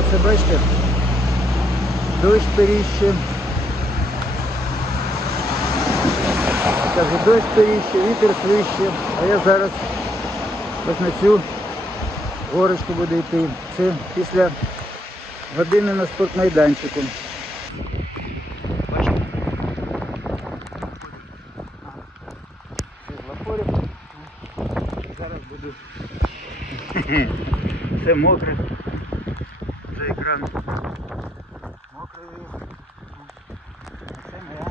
Оце бачите, дощ періще. Кажу, дощ періще, вітер свище, а я зараз ось на цю горочку буду йти. Це після години на спортмайданчику. Бачите? Це Лапорів. Зараз буду. Все мокре. За екран. Мокре. Це моя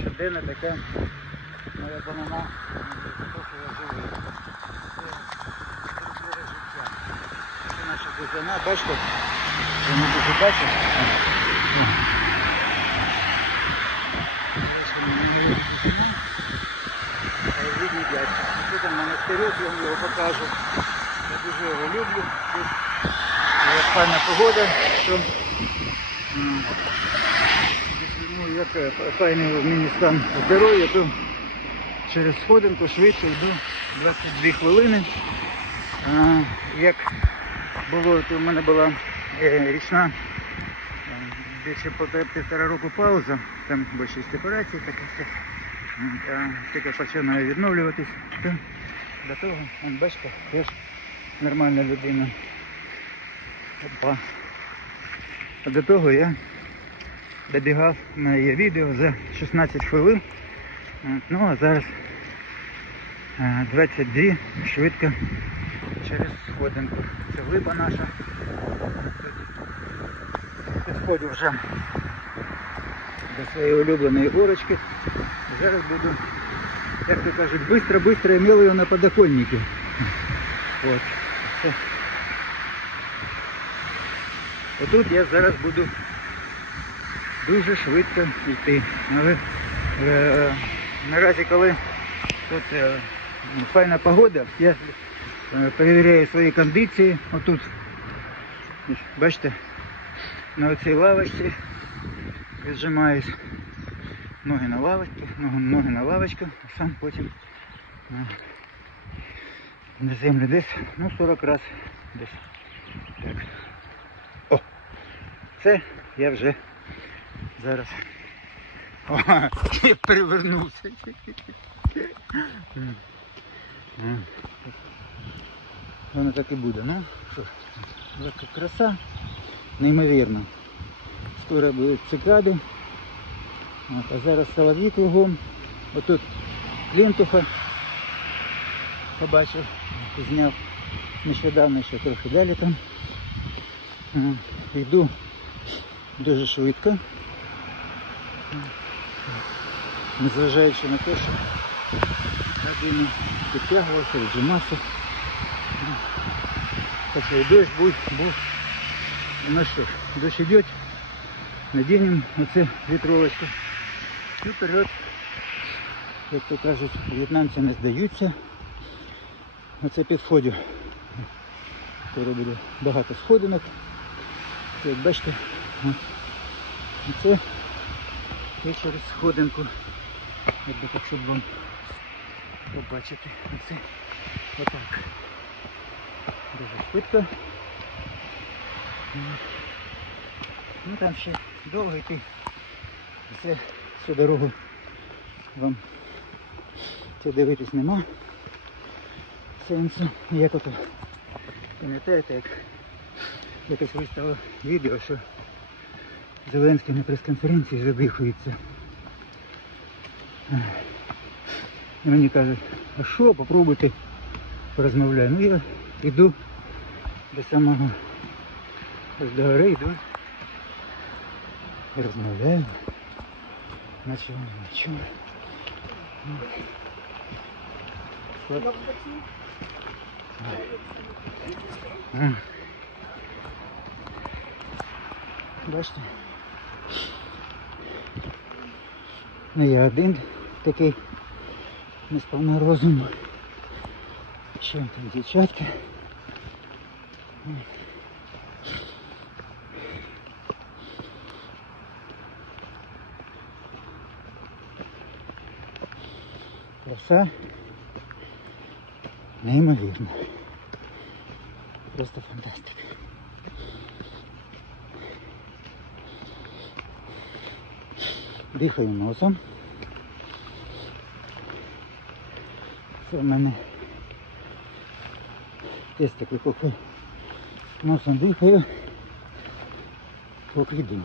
щоденна така моя банана. Те, що я живу. Це життя. Це наша дитина. Бачите? Ви не дуже бачите? Тут у мене вперед, я вам його покажу. Я дуже його люблю. Тут файна погода, що ну, як файний в мені стан здоров'я, то через сходинку швидко йду 22 хвилини. Як було, то в мене була річна, більше півтора року пауза, там більшість операцій, таке все. Тільки починаю відновлюватись, то до того, бачите, теж нормальна людина. Опа. А до того я добігав, у мене є відео за 16 хвилин, ну а зараз 22 швидко через сходинку. Це глиба наша. Підходжу вже до своєї улюбленої горочки. Зараз буду, як то кажуть, быстро имел ее на подоконнике. От. Отут я зараз буду дуже швидко йти. Але наразі, коли тут файна погода, я перевіряю свої кондиції. Отут, бачите, на оцій лавочці віджимаюсь. Ноги на лавочку, ноги на лавочку, а сам потім на землю десь, ну 40 раз десь. Так. О! Це я вже зараз. О, я перевернувся. Воно так і буде, ну що ж, така краса, неймовірно. Скоро будуть цикади. От, а зараз солов'ї кругом. Отут плінтуха побачив, зняв нещодавно, ще трохи далі там. Йду дуже швидко, незважаючи на те, що годину підтягувався, віджимався. Хоча і дощ був. Ну що ж, дощ йде, надінемо оце вітровочку. І вперед, як то кажуть, в'єтнамці не здаються. Оце підходю. Скоро буде багато сходинок. Як бачите, оце і через сходинку. Якби так, щоб вам побачити. Оце отак. Дуже швидко. Ну там ще довго йти. Всю дорогу вам це дивитись нема сенсу. Як ото, пам'ятаєте, як якось виставив відео, що Зеленський на прес-конференції задихується. І мені кажуть, а що, попробуйте порозмовляй. Ну я йду до самого, ось до гори йду і розмовляю. Наче нічого. Бачите? Не я один такий несповна розуму. Ще там дівчатка. Краса неймовірна. Просто фантастика. Дихаю носом. Це в мене теж такий, поки носом дихаю, поки йду.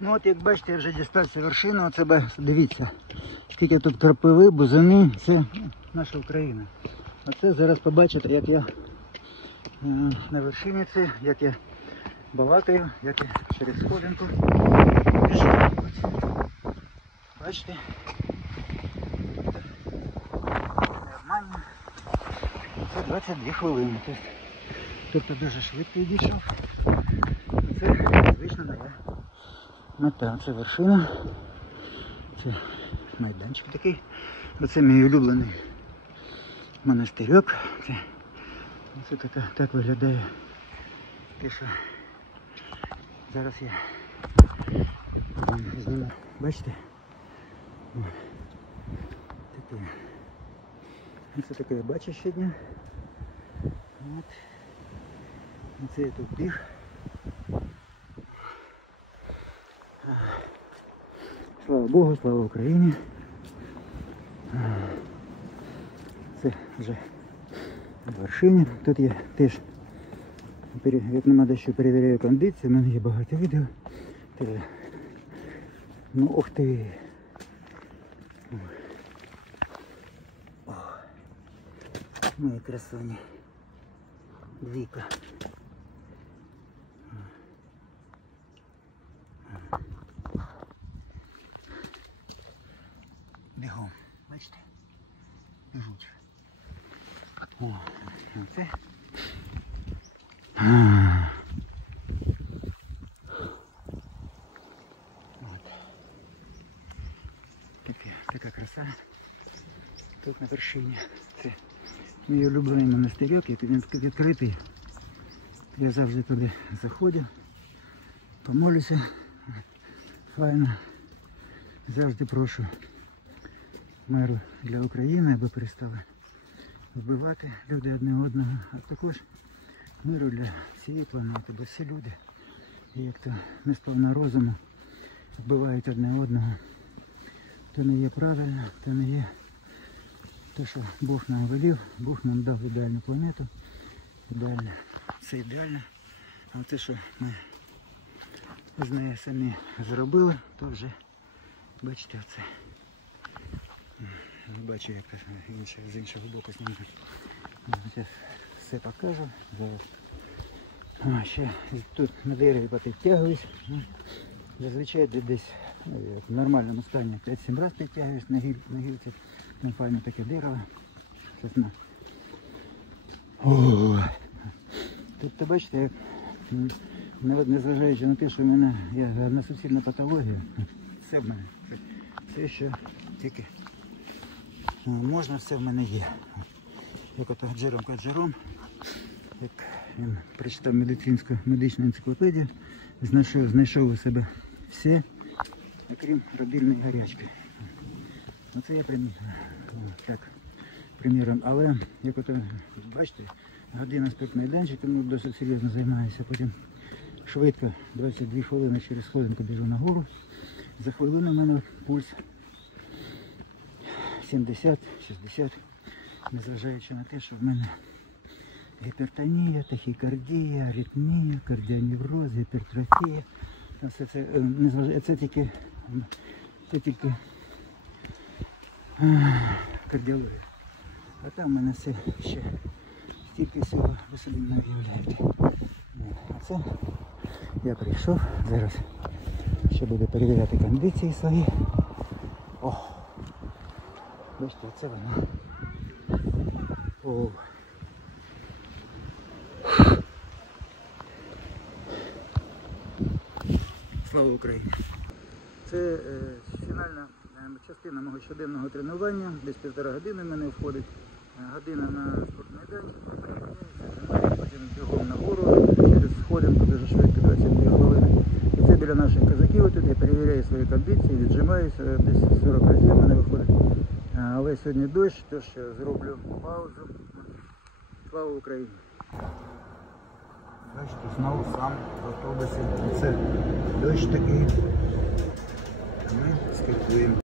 Ну от як бачите, я вже дістався вершину, оце дивіться, скільки тут крапиви, бузини, це наша Україна. Оце зараз побачите, як я на вершині це, як я балакаю, як я через сходинку біжу. Бачите? Нормально. Це 22 хвилини. Тобто дуже швидко я дійшов. Це звична нова мета. Це вершина. Це майданчик такий. Оце мій улюблений монастирьок. Це так виглядає те, що зараз я знімаю. Бачите? Таке. Це таке я бачу щодня. От. Оце я тут біг. Слава Богу, слава Україні. Це вже на вершині. Тут я теж, як нема дещо, перевіряю кондицію, в мене є багато відео. Ну, ух ти! Мої красуні. Віка. Бігом. Бачите? Біжуть. О, оце. От. Така краса. Тут на вершині. Це мій улюблений монастирьок, він відкритий. Я завжди туди заходжу, помолюся. Файно. Завжди прошу миру для України, аби перестали вбивати люди одне одного, а також миру для цієї планети, бо всі люди, як то не сповна розуму, вбивають одне одного. То не є правильно, то не є те, що Бог нам велів, Бог нам дав ідеальну планету, ідеально, все ідеально, а те, що ми з нею самі зробили, то вже, бачите, оце. Бачу, як з іншого боку знімаю. Зараз все покажу. Зараз. Ще тут на дереві підтягуюсь. Зазвичай десь в нормальному стані 5-7 разів підтягуюсь на гілці. Там файне таке дерево. Сосна. Тут бачите, як, незважаючи на те, що в мене є одна суцільна патологія, все в мене. Все, що тільки можна, все в мене є. Як ото Джером Каджером, як він прочитав медичну енциклопедію, знайшов у себе все, окрім родильної гарячки. Оце я так, приміром. Але, як ото, бачите, година спортмайданчиком, досить серйозно займаюся. Потім швидко, 22 хвилини через сходинку біжу нагору. За хвилину в мене пульс 70-60, незважаючи на те, що в мене гіпертонія, тахікардія, аритмія, кардіоневроз, гіпертрофія. Це тільки кардіологія. А там в мене все ще стільки всього, ви собі не уявляєте. А це я прийшов, зараз ще буду перевіряти кондиції свої. О! Бачите, це воно. О! Слава Україні! Це фінальна частина мого щоденного тренування. Десь 1,5 години в мене входить. Година на спортмайданчик, потім бігом нагору, через сходинку дуже швидко, 22 хвилини. І це біля наших козаків тут, я перевіряю свої кондиції, віджимаюся, десь 40 разів в мене виходить. Але сьогодні дощ, тож зроблю паузу. Слава Україні! Бачите? Знову сам в автобусі. Це дощ такий. Ми спілкуємо.